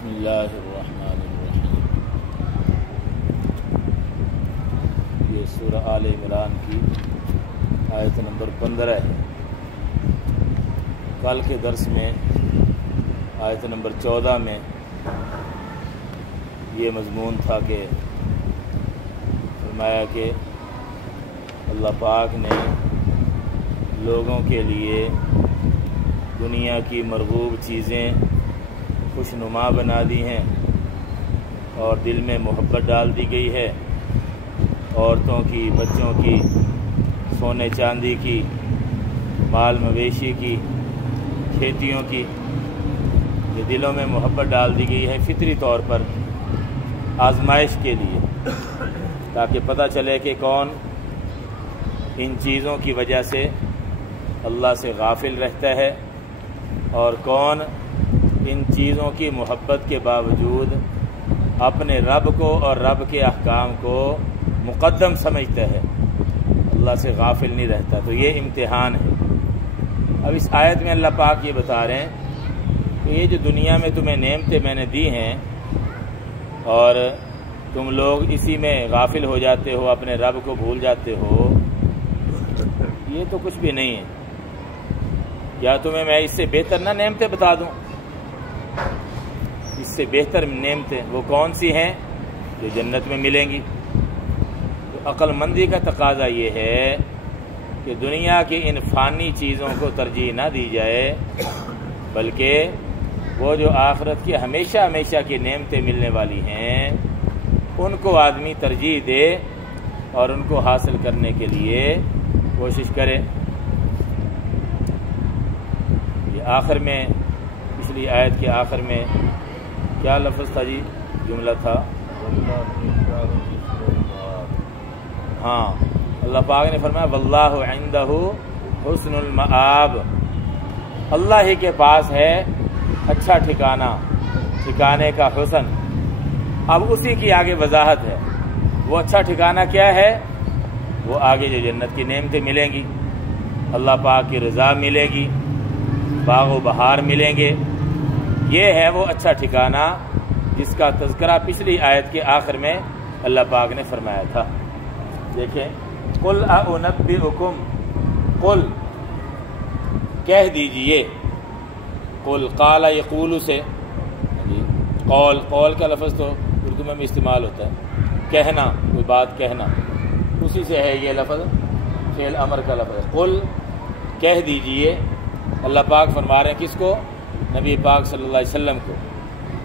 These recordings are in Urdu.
بسم اللہ الرحمن الرحیم۔ یہ سورہ آل عمران کی آیت نمبر 15 ہے۔ کل کے درس میں آیت نمبر 14 میں یہ مضمون تھا کہ فرمایا کہ اللہ پاک نے لوگوں کے لیے دنیا کی مرغوب چیزیں خوشنما بنا دی ہیں اور دل میں محبت ڈال دی گئی ہے، عورتوں کی، بچوں کی، سونے چاندی کی، مال مویشی کی، کھیتیوں کی، یہ دلوں میں محبت ڈال دی گئی ہے فطری طور پر آزمائش کے لیے، تاکہ پتہ چلے کہ کون ان چیزوں کی وجہ سے اللہ سے غافل رہتا ہے اور کون ان چیزوں کی محبت کے باوجود اپنے رب کو اور رب کے احکام کو مقدم سمجھتا ہے، اللہ سے غافل نہیں رہتا۔ تو یہ امتحان ہے۔ اب اس آیت میں اللہ پاک یہ بتا رہے ہیں کہ یہ جو دنیا میں تمہیں نعمتیں میں نے دی ہیں اور تم لوگ اسی میں غافل ہو جاتے ہو، اپنے رب کو بھول جاتے ہو، یہ تو کچھ بھی نہیں ہے۔ یا تمہیں میں اس سے بہتر نہ نعمتیں بتا دوں؟ اس سے بہتر نعمتیں وہ کون سی ہیں جو جنت میں ملیں گی؟ تو عقل مندی کا تقاضا یہ ہے کہ دنیا کی ان فانی چیزوں کو ترجیح نہ دی جائے، بلکہ وہ جو آخرت کی ہمیشہ ہمیشہ کی نعمتیں ملنے والی ہیں ان کو آدمی ترجیح دے اور ان کو حاصل کرنے کے لیے کوشش کرے۔ یہ آخر میں پچھلی آیت کے آخر میں کیا لفظ تھا جی؟ جملہ تھا، ہاں، اللہ پاک نے فرمایا واللہ عندہ حسن المآب، اللہ ہی کے پاس ہے اچھا ٹھکانہ، ٹھکانے کا حسن۔ اب اسی کی آگے وضاحت ہے، وہ اچھا ٹھکانہ کیا ہے؟ وہ آگے جو جنت کی نعمتیں ملیں گی، اللہ پاک کی رضا ملے گی، باغ و بہار ملیں گے، یہ ہے وہ اچھا ٹھکانہ جس کا تذکرہ پچھلی آیت کے آخر میں اللہ پاک نے فرمایا تھا۔ دیکھیں، قل اعنبئکم، قل کہہ دیجئے، قل قال یقول سے، قول کا لفظ تو اردو میں بھی استعمال ہوتا ہے، کہنا، کوئی بات کہنا، اسی سے ہے یہ لفظ، فعل امر کا لفظ ہے۔ قل کہہ دیجئے، اللہ پاک فرما رہے ہیں کس کو؟ نبی پاک صلی اللہ علیہ وسلم کو،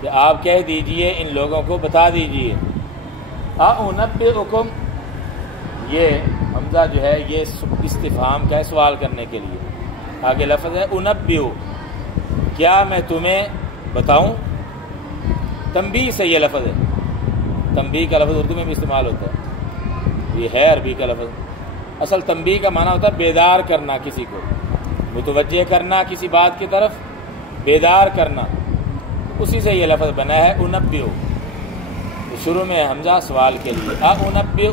کہ آپ کہہ دیجئے، ان لوگوں کو بتا دیجئے، اعنبئکم، یہ حمزہ جو ہے یہ استفہام کا ہے، سوال کرنے کے لیے، آگے لفظ ہے انبئ، کیا میں تمہیں بتاؤں؟ تنبیہ سے یہ لفظ ہے، تنبیہ کا لفظ اردو میں بھی استعمال ہوتا ہے، یہ ہے عربی کا لفظ۔ اصل تنبیہ کا معنی ہوتا ہے بیدار کرنا، کسی کو متوجہ کرنا کسی بات کی طرف، بیدار کرنا، اسی سے یہ لفظ بنا ہے انبئ۔ شروع میں حمزہ سوال کے لیے، انبئ،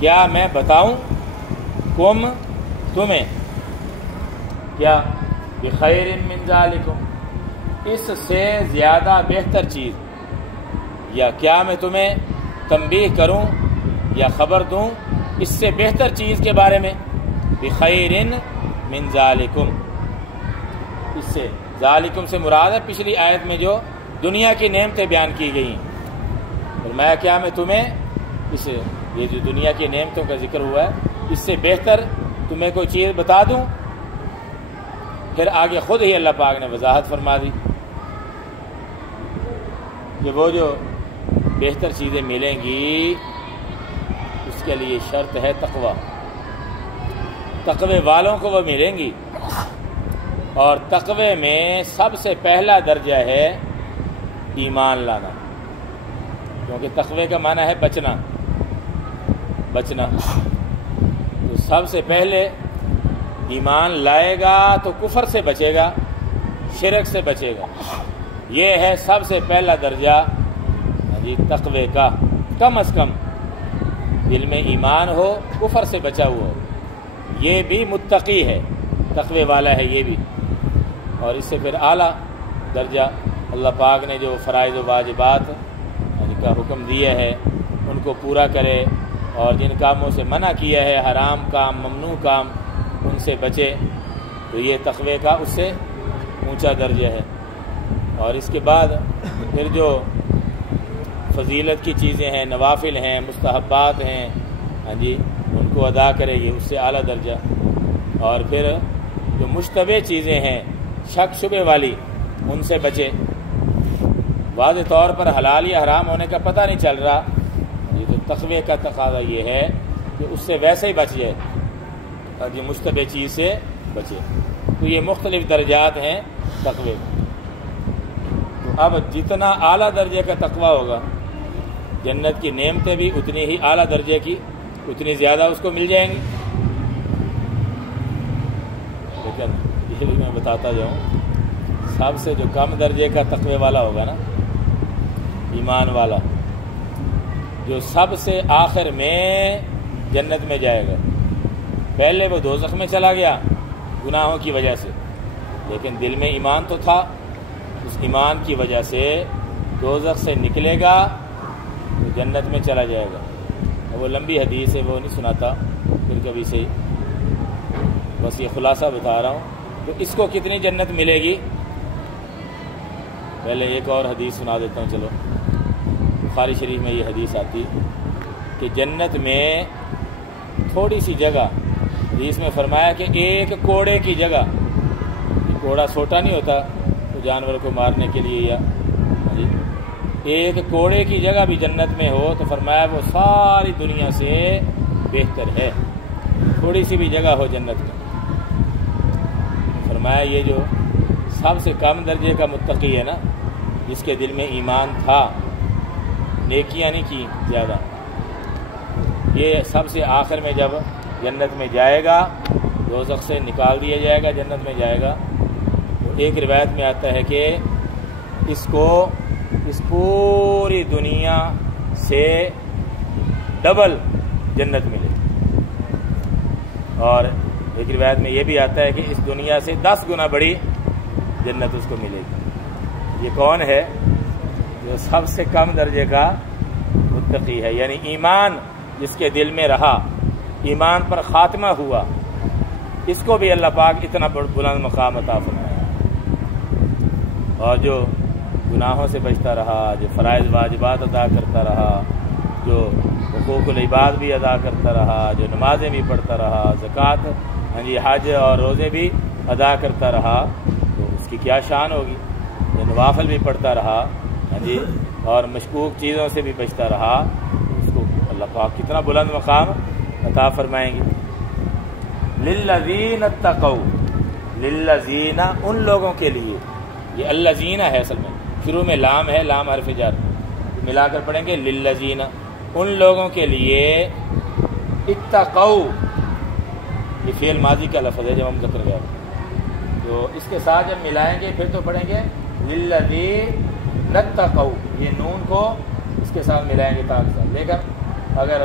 کیا میں بتاؤں، کم، تمہیں، کیا، بخیر من ذالکم، اس سے زیادہ بہتر چیز، یا کیا میں تمہیں تنبیہ کروں یا خبر دوں اس سے بہتر چیز کے بارے میں، بخیر من ذالکم، اس سے، ذالکم سے مراد ہے پچھلی آیت میں جو دنیا کی نعمتیں بیان کی گئی ہیں، فرمایا کیا میں تمہیں اس، یہ جو دنیا کی نعمتوں کا ذکر ہوا ہے، اس سے بہتر تمہیں کوئی چیز بتا دوں؟ پھر آگے خود ہی اللہ پاک نے وضاحت فرما دی کہ وہ جو بہتر چیزیں ملیں گی اس کے لیے شرط ہے تقوی، تقوی والوں کو وہ ملیں گی، اور تقوی میں سب سے پہلا درجہ ہے ایمان لانا، کیونکہ تقوی کا معنی ہے بچنا، تو سب سے پہلے ایمان لائے گا تو کفر سے بچے گا، شرک سے بچے گا، یہ ہے سب سے پہلا درجہ تقوی کا، کم از کم دل میں ایمان ہو، کفر سے بچا ہوا ہو، یہ بھی متقی ہے، تقوی والا ہے یہ بھی، اور اس سے پھر اعلیٰ درجہ اللہ پاک نے جو فرائض و واجبات کا حکم دیا ہے ان کو پورا کرے، اور جن کاموں سے منع کیا ہے، حرام کام، ممنوع کام، ان سے بچے، تو یہ تقوی کا اس سے اونچا درجہ ہے۔ اور اس کے بعد پھر جو فضیلت کی چیزیں ہیں، نوافل ہیں، مستحبات ہیں، ہاں جی، ان کو ادا کرے، یہ اس سے اعلیٰ درجہ۔ اور پھر جو مشتبہ چیزیں ہیں، شک شبے والی، ان سے بچے۔ واضح طور پر حلال یا حرام ہونے کا پتہ نہیں چل رہا، یہ تو تقوی کا تقاضا یہ ہے کہ اس سے ویسے ہی بچ جائے، تاکہ مشتبہ چیز سے بچے۔ تو یہ مختلف درجات ہیں تقوی میں۔ تو اب جتنا اعلیٰ درجے کا تقوی ہوگا، جنت کی نعمتیں بھی اتنی ہی اعلیٰ درجے کی، اتنی زیادہ اس کو مل جائیں گی۔ لیکن یہ بھی میں بتاتا جاؤں، سب سے جو کم درجے کا تقوی والا ہوگا نا، ایمان والا، جو سب سے آخر میں جنت میں جائے گا، پہلے وہ دوزخ میں چلا گیا گناہوں کی وجہ سے، لیکن دل میں ایمان تو تھا، اس ایمان کی وجہ سے دوزخ سے نکلے گا تو جنت میں چلا جائے گا۔ وہ لمبی حدیث ہے، وہ نہیں سناتا پھر کبھی سے، بس یہ خلاصہ بتا رہا ہوں۔ تو اس کو کتنی جنت ملے گی؟ پہلے ایک اور حدیث سنا دیتا ہوں، چلو۔ بخاری شریف میں یہ حدیث آتی کہ جنت میں تھوڑی سی جگہ، حدیث میں فرمایا کہ ایک کوڑے کی جگہ، کوڑا چھوٹا نہیں ہوتا تو جانور کو مارنے کے لیے، یا ایک کوڑے کی جگہ بھی جنت میں ہو تو فرمایا وہ ساری دنیا سے بہتر ہے۔ تھوڑی سی بھی جگہ ہو جنت میں، فرمایا یہ جو سب سے کم درجے کا متقی ہے نا، جس کے دل میں ایمان تھا، نیکیاں نہیں کی زیادہ، یہ سب سے آخر میں جب جنت میں جائے گا، دوزخ سے نکال دیا جائے گا، جنت میں جائے گا، تو ایک روایت میں آتا ہے کہ اس کو اس پوری دنیا سے ڈبل جنت ملے، اور ایک روایت میں یہ بھی آتا ہے کہ اس دنیا سے 10 گنا بڑی جنت اس کو ملے گی۔ یہ کون ہے؟ جو سب سے کم درجے کا متقی ہے، یعنی ایمان جس کے دل میں رہا، ایمان پر خاتمہ ہوا، اس کو بھی اللہ پاک اتنا بلند مقام عطا فرمایا۔ اور جو گناہوں سے بچتا رہا، جو فرائض واجبات ادا کرتا رہا، جو حقوق العباد بھی ادا کرتا رہا، جو نمازیں بھی پڑھتا رہا، زکوٰۃ، حج اور روزے بھی ادا کرتا رہا، تو اس کی کیا شان ہوگی؟ جو نوافل بھی پڑھتا رہا، اور مشکوک چیزوں سے بھی بچتا رہا، اس کو اللہ پاک کتنا بلند مقام عطا فرمائیں گے۔ للذین اتقوا، للذین، ان لوگوں کے لیے، یہ الذین ہے اصل میں، شروع میں لام ہے، لام حرف جر، ملا کر پڑھیں گے للذین، ان لوگوں کے لیے، اتقوا، یہ فعل ماضی کا لفظ ہے جب ہم ذکر گئے، تو اس کے ساتھ جب ملائیں گے پھر تو پڑھیں گے للذین اتقوا، یہ نون کو اس کے ساتھ ملائیں گے تا کے ساتھ، لیکن اگر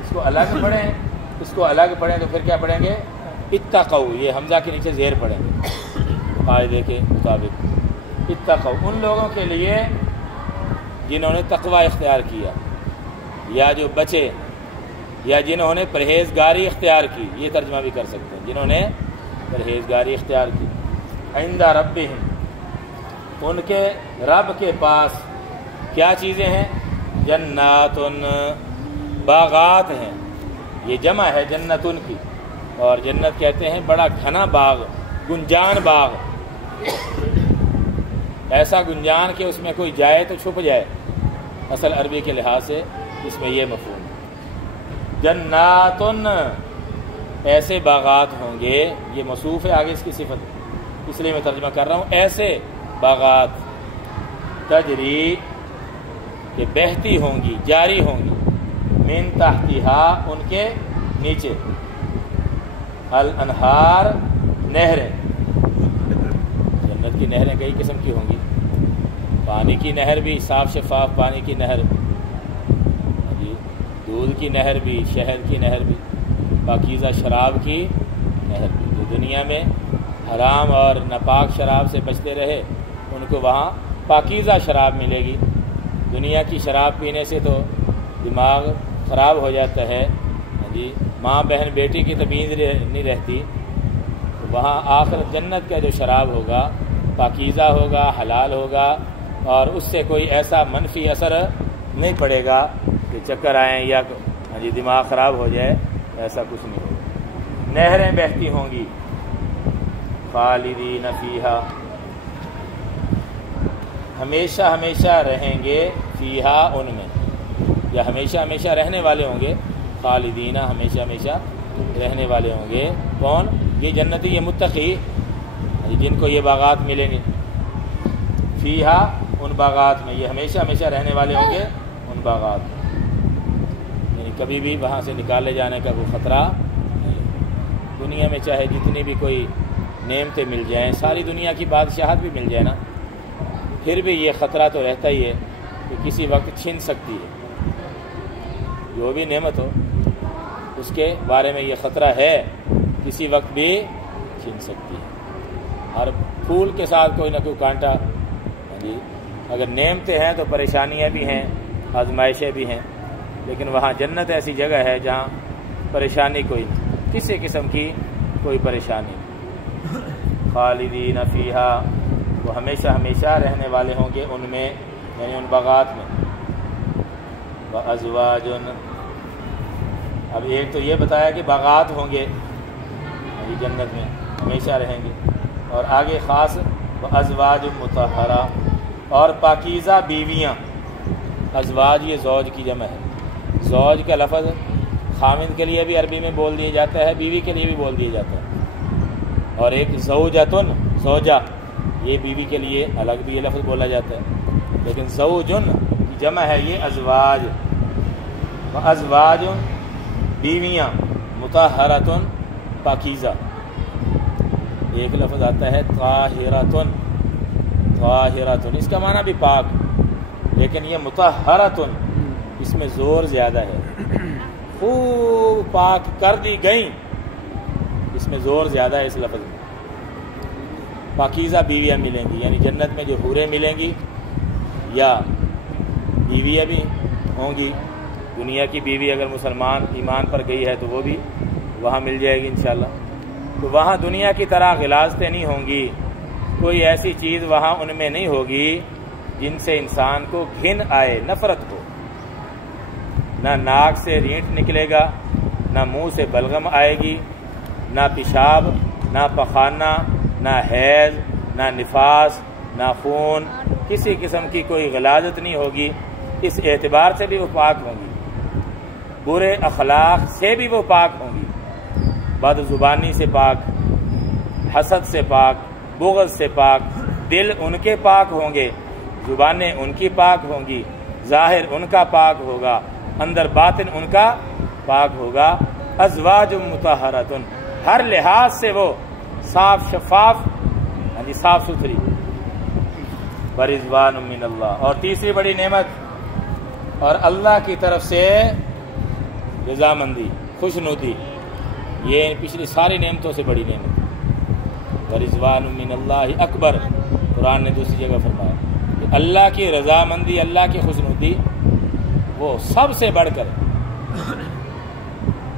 اس کو الگ پڑھیں، اس کو الگ پڑھیں تو پھر کیا پڑھیں گے؟ اتقوا، یہ حمزہ کے نیچے زیر پڑھیں گے قاعدے کے مطابق۔ اتقوا، ان لوگوں کے لیے جنہوں نے تقوی اختیار کیا، یا جو بچے، یا جنہوں نے پرہیزگاری اختیار کی، یہ ترجمہ بھی کر سکتے ہیں، جنہوں نے پرہیزگاری اختیار کی۔ عند ربہم، ان کے رب کے پاس کیا چیزیں ہیں؟ جنات، باغات ہیں، یہ جمع ہے جنتن کی، اور جنت کہتے ہیں بڑا گھنا باغ، گنجان باغ، ایسا گنجان کہ اس میں کوئی جائے تو چھپ جائے، اصل عربی کے لحاظ سے اس میں یہ مفہوم ہے۔ جناتن، ایسے باغات ہوں گے، یہ موصوف ہے، آگے اس کی صفت، اس لیے میں ترجمہ کر رہا ہوں، ایسے باغات، تجری، کہ بہتی ہوں گی، جاری ہوں گی، من تحتہا، ان کے نیچے، الانہار، نہریں، جنت کی نہریں کئی قسم کی ہوں گی، پانی کی نہر بھی، صاف شفاف پانی کی نہر، دودھ کی نہر بھی، شہد کی نہر بھی، پاکیزہ شراب کی نہر بھی، جو دنیا میں حرام اور ناپاک شراب سے بچتے رہے ان کو وہاں پاکیزہ شراب ملے گی۔ دنیا کی شراب پینے سے تو دماغ خراب ہو جاتا ہے جی، ماں بہن بیٹی کی تمیز نہیں رہتی۔ وہاں آخر جنت کا جو شراب ہوگا پاکیزہ ہوگا، حلال ہوگا، اور اس سے کوئی ایسا منفی اثر نہیں پڑے گا کہ چکر آئیں یا جی دماغ خراب ہو جائے، ایسا کچھ نہیں ہوگا۔ نہریں بہتی ہوں گی، خالدین فیہا، ہمیشہ ہمیشہ رہیں گے، فیہا ان میں، یا ہمیشہ ہمیشہ رہنے والے ہوں گے، خالدین ہمیشہ ہمیشہ رہنے والے ہوں گے۔ کون؟ یہ جنتی، یہ متقی جن کو یہ باغات ملیں گے، فیہا ان باغات میں، یہ ہمیشہ ہمیشہ رہنے والے ہوں گے ان باغات میں، یعنی کبھی بھی وہاں سے نکالے جانے کا کوئی خطرہ نہیں۔ دنیا میں چاہے جتنی بھی کوئی نعمتیں مل جائیں، ساری دنیا کی بادشاہت بھی مل جائے نا، پھر بھی یہ خطرہ تو رہتا ہی ہے کہ کسی وقت چھن سکتی ہے۔ جو بھی نعمت ہو اس کے بارے میں یہ خطرہ ہے، کسی وقت بھی چھن سکتی ہے۔ ہر پھول کے ساتھ کوئی نہ کوئی کانٹا جی، اگر نعمتیں ہیں تو پریشانیاں بھی ہیں، آزمائشیں بھی ہیں، لیکن وہاں جنت ایسی جگہ ہے جہاں پریشانی کوئی نہیں، کسی قسم کی کوئی پریشانی نہیں۔ خالدین فیہا، وہ ہمیشہ ہمیشہ رہنے والے ہوں گے ان میں، یعنی ان باغات میں۔ وَأَزْوَاجٌ، اب ایک تو یہ بتایا کہ باغات ہوں گے جنت میں، ہمیشہ رہیں گے، اور آگے خاص وَأَزْوَاجٌ مُطَہَّرَةٌ، اور پاکیزہ بیویاں۔ ازواج یہ زوج کی جمع ہے، زوج کا لفظ خامند کے لیے بھی عربی میں بول دیا جاتا ہے، بیوی کے لیے بھی بول دیا جاتا ہے، اور ایک زوجتن، زوجہ، یہ بیوی کے لیے الگ بھی یہ لفظ بولا جاتا ہے، لیکن زوجن کی جمع ہے یہ ازواج۔ وَأَزْوَاجٌ، بیویاں، مطہرتن، پاکیزہ۔ ایک لفظ آتا ہے طاہرتن، طاہرتن، اس کا معنی بھی پاک، لیکن یہ مطہرتن، اس میں زور زیادہ ہے، خوب پاک کر دی گئیں، اس میں زور زیادہ ہے اس لفظ میں۔ پاکیزہ بیویاں ملیں گی، یعنی جنت میں جو حوریں ملیں گی یا بیویاں بھی ہوں گی۔ دنیا کی بیوی اگر مسلمان ایمان پر گئی ہے تو وہ بھی وہاں مل جائے گی انشاءاللہ۔ تو وہاں دنیا کی طرح غلاظتیں نہیں ہوں گی، کوئی ایسی چیز وہاں ان میں نہیں ہوگی جن سے انسان کو گھن آئے، نفرت ہو۔ نہ ناک سے رینٹ نکلے گا، نہ منہ سے بلغم آئے گی، نہ پیشاب، نہ پخانہ، نہ حیض، نہ نفاس، نہ خون، کسی قسم کی کوئی غلاظت نہیں ہوگی۔ اس اعتبار سے بھی وہ پاک ہوں گی، برے اخلاق سے بھی وہ پاک ہوں گی، بد زبانی سے پاک، حسد سے پاک، بغض سے پاک، دل ان کے پاک ہوں گے، زبانیں ان کی پاک ہوں گی، ظاہر ان کا پاک ہوگا، اندر باطن ان کا پاک ہوگا۔ ازواج مطہرتن، ہر لحاظ سے وہ صاف شفاف، یعنی صاف ستھری۔ ورضوان من اللہ، اور تیسری بڑی نعمت، اور اللہ کی طرف سے رضامندی، خوشنودی، یہ پچھلی ساری نعمتوں سے بڑی نعمت۔ ورضوان من اللہ اکبر، قرآن نے دوسری جگہ فرمایا کہ اللہ کی رضامندی، اللہ کی خوشنودی وہ سب سے بڑھ کر ہے۔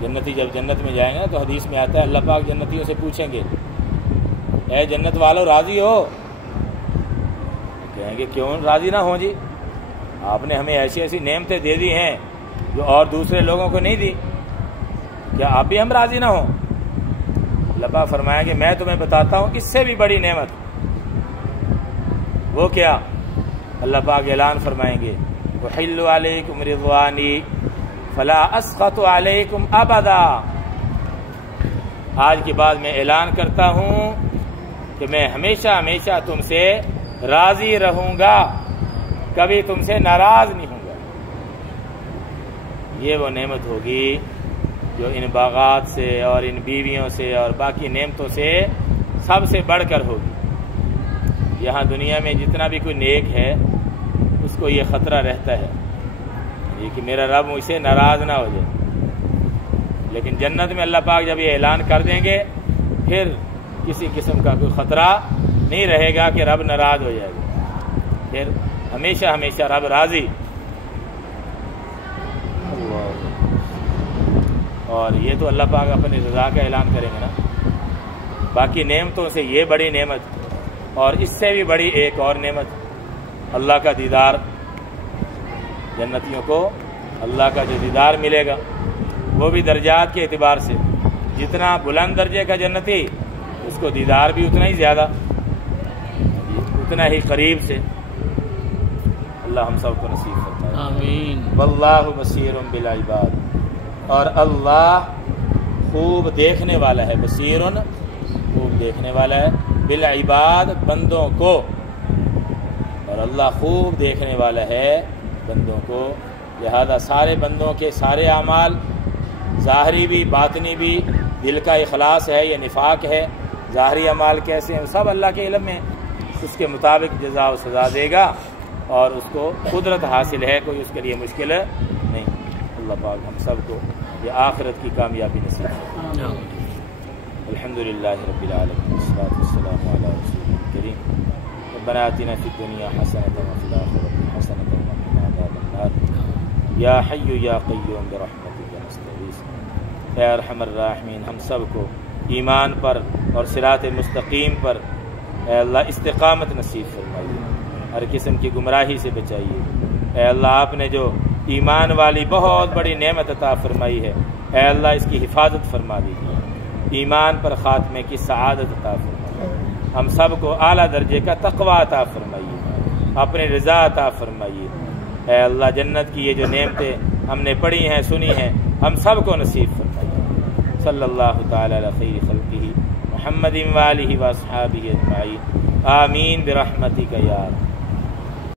جنتی جب جنت میں جائیں گے تو حدیث میں آتا ہے اللہ پاک جنتیوں سے پوچھیں گے اے جنت والو راضی ہو؟ کہیں گے کیوں راضی نہ ہوں جی، آپ نے ہمیں ایسی ایسی نعمتیں دے دی ہیں جو اور دوسرے لوگوں کو نہیں دی، کیا آپ بھی ہم راضی نہ ہوں؟ اللہ پاک فرمایا کہ میں تمہیں بتاتا ہوں اس سے بھی بڑی نعمت۔ وہ کیا؟ اللہ پاک اعلان فرمائیں گے احل علیکم رضوانی فلا اسخط علیکم ابدا، آج کے بعد میں اعلان کرتا ہوں کہ میں ہمیشہ ہمیشہ تم سے راضی رہوں گا، کبھی تم سے ناراض نہیں ہوں گا۔ یہ وہ نعمت ہوگی جو ان باغات سے اور ان بیویوں سے اور باقی نعمتوں سے سب سے بڑھ کر ہوگی۔ یہاں دنیا میں جتنا بھی کوئی نیک ہے اس کو یہ خطرہ رہتا ہے کہ میرا رب مجھ سے ناراض نہ ہو جائے، لیکن جنت میں اللہ پاک جب یہ اعلان کر دیں گے پھر کسی قسم کا کوئی خطرہ نہیں رہے گا کہ رب ناراض ہو جائے گا۔ پھر ہمیشہ ہمیشہ رب راضی. اور یہ تو اللہ پاک اپنی رضا کا اعلان کریں گے نا. باقی نعمتوں سے یہ بڑی نعمت اور اس سے بھی بڑی ایک اور نعمت اللہ کا دیدار. جنتیوں کو اللہ کا جو دیدار ملے گا وہ بھی درجات کے اعتبار سے جتنا بلند درجے کا جنتی اس کو دیدار بھی اتنا ہی زیادہ, اتنا ہی قریب سے. اللہ ہم سب کو نصیب فرمائے. آمین. واللہ بصیر بالعباد. اور اللہ خوب دیکھنے والا ہے. بصیر خوب دیکھنے والا ہے. بالعباد بندوں کو. اور اللہ خوب دیکھنے والا ہے بندوں کو. لہذا سارے بندوں کے سارے اعمال ظاہری بھی باطنی بھی, دل کا اخلاص ہے یا نفاق ہے, ظاہری اعمال کیسے ہیں, سب اللہ کے علم میں. اس کے مطابق جزا و سزا دے گا اور اس کو قدرت حاصل ہے, کوئی اس کے لیے مشکل نہیں. اللہ پاک ہم سب کو یہ آخرت کی کامیابی نصیب کرے. الحمدللہ رب العالمین والصلاۃ والسلام علی رسول کریم. ربنا آتنا فی الدنیا حسنۃ وفی الآخرۃ حسنۃ وقنا عذاب النار. یا حی یا قیوم برحمتک نستغیث. اے ارحم الراحمین ہم سب کو ایمان پر اور صراط مستقیم پر اے اللہ استقامت نصیب فرمائیے, ہر قسم کی گمراہی سے بچائیے. اے اللہ آپ نے جو ایمان والی بہت بڑی نعمت عطا فرمائی ہے, اے اللہ اس کی حفاظت فرما دیجیے. ایمان پر خاتمے کی سعادت عطا فرمائیے. ہم سب کو اعلیٰ درجے کا تقوی عطا فرمائیے, اپنی رضا عطا فرمائیے. اے اللہ جنت کی یہ جو نعمتیں ہم نے پڑھی ہیں سنی ہیں ہم سب کو نصیب فرمائیے. صلی اللہ تعالی علی خیر خلقہ محمد و آلہ و اصحابہ اجمعین. آمین برحمتک یا رب.